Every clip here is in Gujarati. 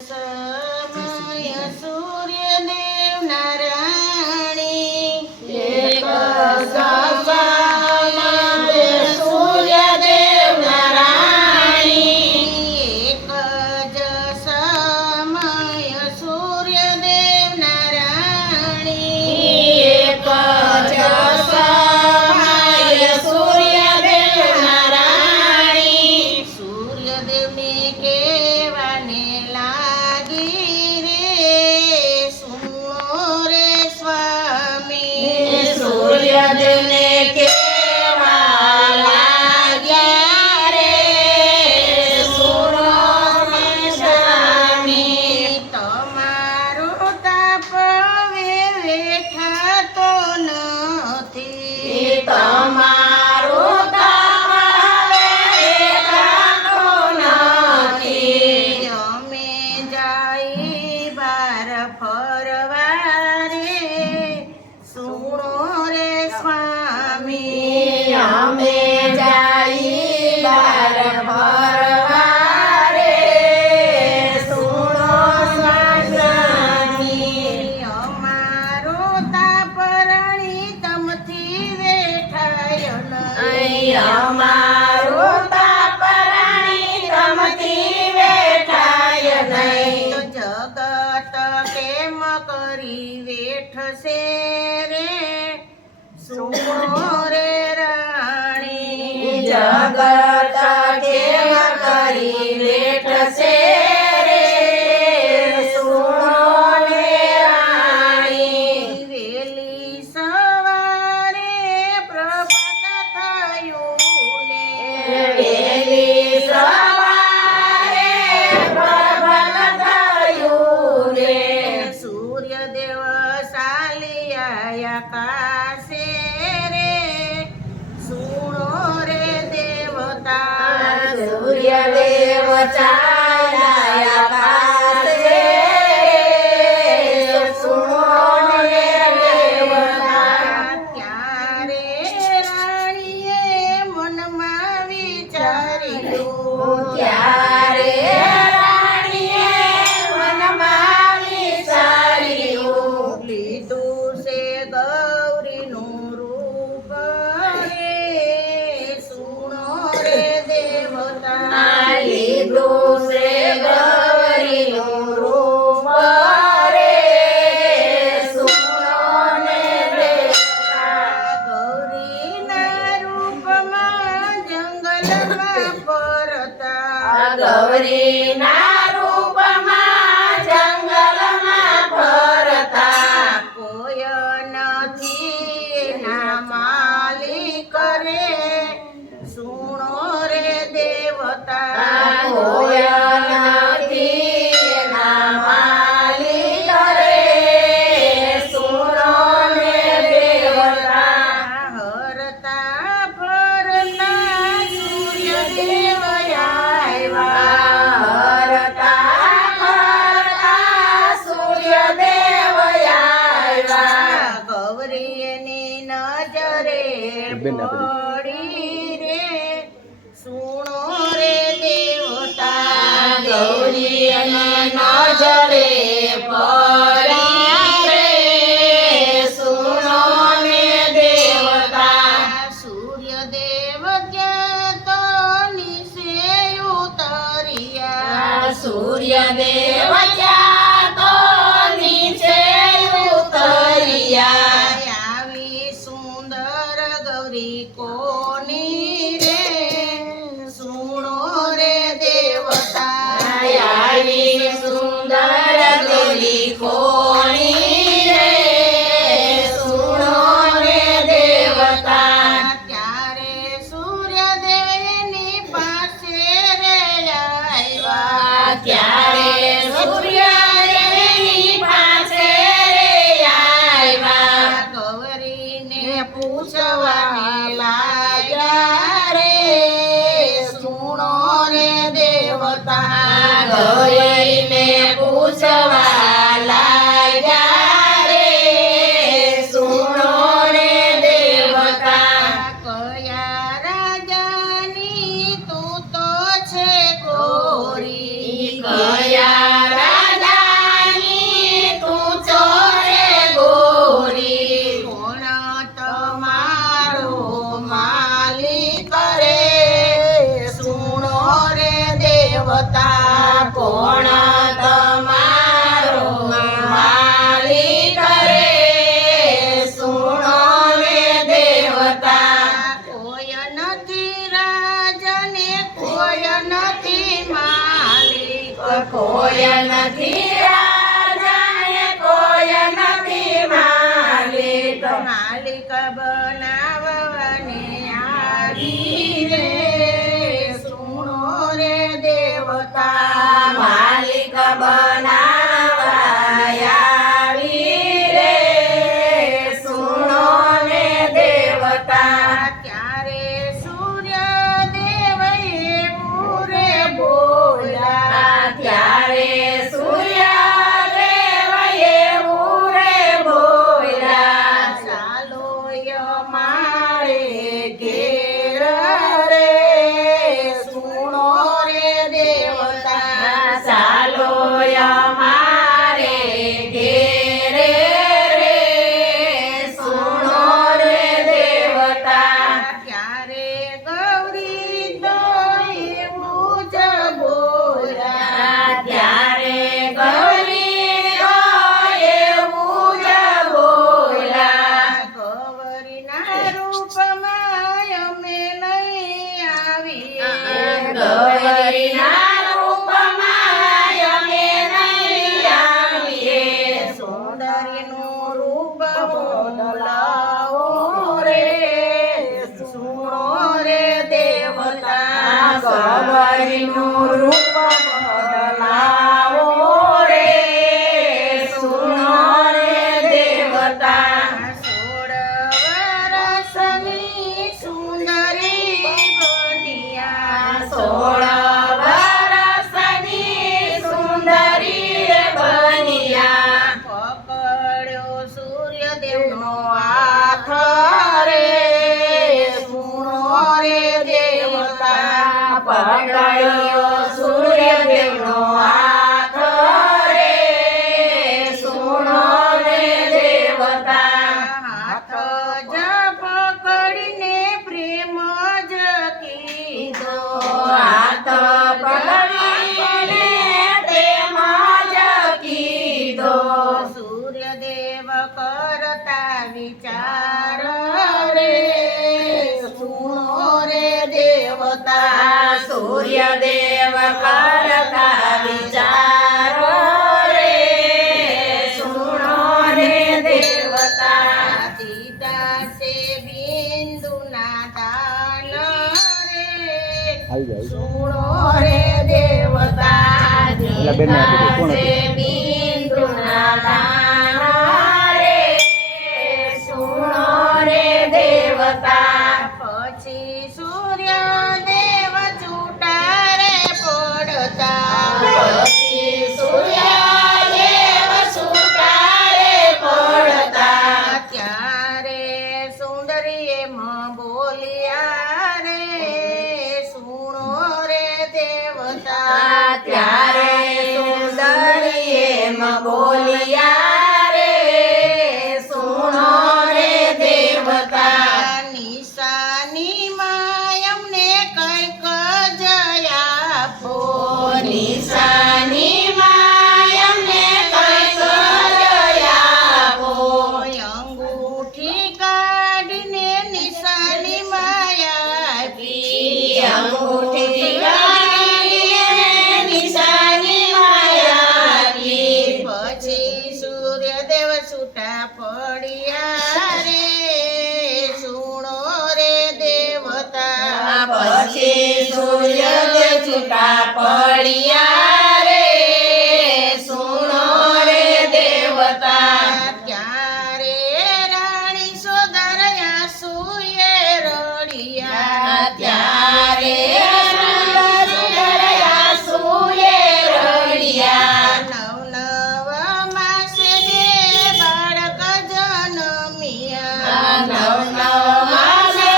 સમય સૂર્યદેવ નારાયણી એક સમય સૂર્યદેવ નારાયણી એક જ સમય સૂર્યદેવ નારાયણી એક જ સમય સૂર્યદેવ નારાયણી સૂર્યદેવને કેવાને લાગી રે સુનો રે સ્વામી સૂર્યદેવને કેવા લાગ્યા રે સુનો સ્વામી તમારો તાપ વેઠાતો નથી તમારો અમે જાય બાર ફરવા રે સુણો રે સ્વામી અમે જાઈ બાર ફરવા રે સુનો સ્વામી અમારો તાપરણી તમથી વેઠાય અહીં અમારો તાપરાણી તમથી વેઠાય નહીં જગત કેમ કરી વેઠશે રે સુણો રે રાણી જગત કેમ કરી વેઠશે રે સુનો ને રાણી વેલી સવારે પ્રભાત થયું ને વેલી સવારે પ્રભાત થયું રે સૂર્યદેવ સાલિયા આકાશે રે સુણો રે દેવતા સૂર્યદેવ ચાલ્યા પાસે સુનો ને દેવતા ત્યારે રાણીએ મનમાં વિચાર્યું ત્યારે રાણીએ મનમાં વિચાર્યું લીધું છે ગૌરીનું રૂપ રે સુણો રે દેવતા લીધું છે ગૌરીનું રૂપ રે સુનો ને દેવતા ગૌરીના રૂપમાં જંગલમાં ફરતા ગૌરીના રૂપમાં જંગલમાં ફરતા કોઈ નથી એના માલિક રે સુણો રે દેવતા કોઈ નથી એના માલિક રે સુનો ને દેવતા હરતા ફરતા સૂર્યદેવ આવ્યા હરતા ફરતા સૂર્યદેવ આવ્યા ગૌરીની નજરે પડી રે સુણો રે દેવતા ગૌરીની નજરે પડી રે સુનો ને દેવતા સૂર્યદેવ ક્યાં તો નીચે ઉતર્યા સૂર્યદેવ ક્યાં તો નીચે ઉતર્યા આવી સુંદર ગૌરી કોની રે સુણો રે દેવતા આવી સુંદર ગૌરી કોણી રે સુનો ને દેવતા ત્યારે સૂર્યદેવની પાસે રે આવ્યા ત્યારે સૂર્યદેવની પાસે રે આવ્યા ગૌરીને પૂછવા લાગ્યા રે સુણો રે દેવતા ગૌરીને પૂછવા લાગ્યા રે સુનો ને દેવતા કયા રાજાની તું તો છે ગોરી કયા કોઈ નથી રાજાને કોઈ નથી માલિક. માલિક બનાવવાને આવી રે સુણો રે દેવતા. માલિક બનાવાય આવી રે સુણો ને દેવતા. ત્યારે સૂર્યદેવ એવું રે બોલ્યા. ત્યારે સૂર્યદેવ એવું રે બોલ્યા. ચાલો અમારે ઘેર રે સુણો રે દેવતા. ચાલો અમારે ઘેરે રે સુણો રે દેવતા. ત્યારે ગૌરી તો એવું જ બોલ્યા. ત્યારે ગૌરી તો એવું જ બોલ્યા. ગૌરીના રૂપમાં અમે નહીં આવીએ. ગૌરીના રૂપમાં અમે નહીં આવીએ. સુંદરીનું રૂપ બદલાવો રે સુણો રે દેવતા. ગૌરીનું રૂપ બદલાવો રે સુણો રે દેવતા. 16 વર્ષની સુંદરી બન્યા. 16 વર્ષની સુંદરી રે બન્યા. પકડ્યો સૂર્યદેવનો હાથ રે સુણો રે દેવતા. પકડ્યો સૂર્યદેવનો હાથ રે સુણો રે દેવતા. હાથ જ પકડીને પ્રેમ જ કીધો. હાથ પકડીને પ્રેમ જ કીધો. સૂર્યદેવ કરતા વિચાર રે સુણો રે દેવતા. સૂર્યદેવ કરતા વિચારો રે સુણો રે દેવતા. દીધા છે બિંદુના દાન રે સુણો રે દેવતા. પેલા બેનને આપી દો. કોણ હતું? બિંદુના દાન રે સુણો રે દેવતા. પછી સૂર્યદેવ છૂટા રે પડતા. પછી સૂર્યદેવ છૂટા રે પડતા. ત્યારે સુંદરી એમ બોલ્યા રે સુણો રે દેવતા. ત્યારે સુંદરી એમ બોલ્યા રે સુણો રે દેવતા. નિશાનીમાં અમને કંઈક જયા આપો. નિશાનીમાં અમને કંઈક દયા આપો. અંગૂઠી કાઢીને નિશાનીમાં આપી. અંગૂઠી કાઢીને નિશાનીમાં આપી. પછી સૂર્યદેવ છૂટા પડ્યા રે સુણો રે દેવતા. પછી સૂર્યદેવ છૂટા પડ્યા રે સુણો રે દેવતા. ત્યારે રાણી સોદરયા સુએ રડિયા. ત્યારે સુંદરયા સુએ રડિયા. નવ માસે ને બાળક જન્મ્યા. નવ માસે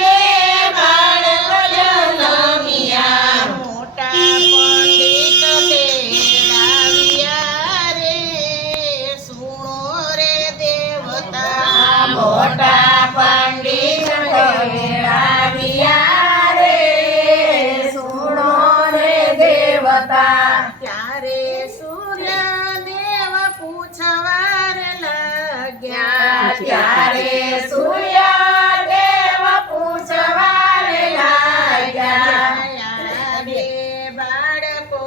રે બાળક જન્મ્યા. મોટા પંડિત તેડાવ્યા રે સુણો રે દેવતા. મોટા પંડિત મેળાવ્યા રે સુણો રે દેવતા. ત્યારે સૂર્યદેવ પૂછવા રે લાગ્યા. ત્યારે સૂર્યદેવ પૂછવા લાગ્યા. બે બાળકો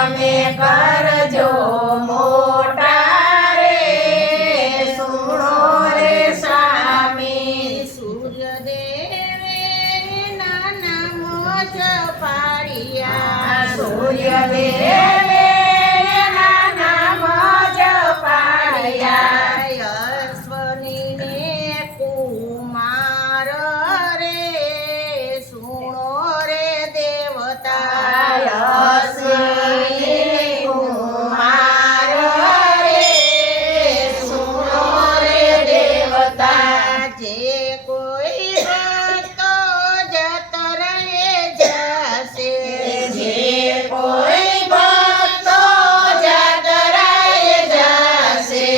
તમે કરજો મોટા રે સુણો રે સ્વામી સૂર્યદેવે નાના મોજ પાડ્યા સૂર્યદેવે નાના મોજ પાડ્યા અશ્વનીને કુમાર રે સુણો રે દેવતા અશ્વિની કુમાર રે સુણો રે દેવતા જે કોઈ ભક્તો જત રહે જશે જે કોઈ ભક્તો જાતરાએ જશે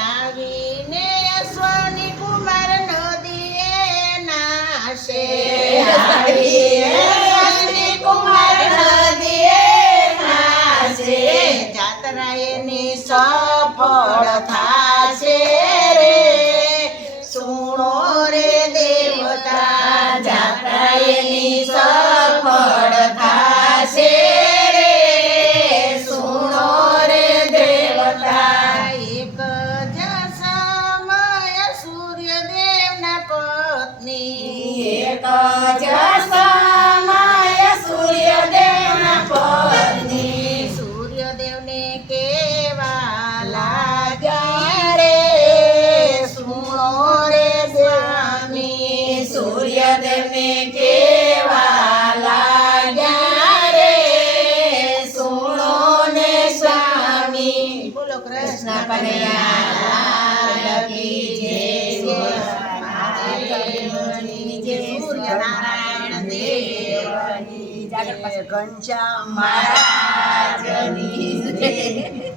આવીને અશ્વની કુમાર નદીએ નાશે અશ્વિની કુમાર નદીએ નાશે જાત્રાએની સફળ થાશે રે સુણો રે દેવતા જાત્રાએની સફળ થાશે રે સુણો રે દેવતા એક જ સમય સૂર્યદેવના પત્ની એક જ સમય સૂર્યદેવના પત્ની સૂર્યદેવને કેવા લાગ્યા રે સુણો રે સ્વામી સૂર્યદેવને કેવા લાગ્યા રે સુણો ને સ્વામી બોલો કૃષ્ણ કૃષ્ણ કનૈયા લાલ કી જય મહાદેવની જય સૂર્યનારાયણ દેવની જય ઘનશ્યામ મહારાજની જય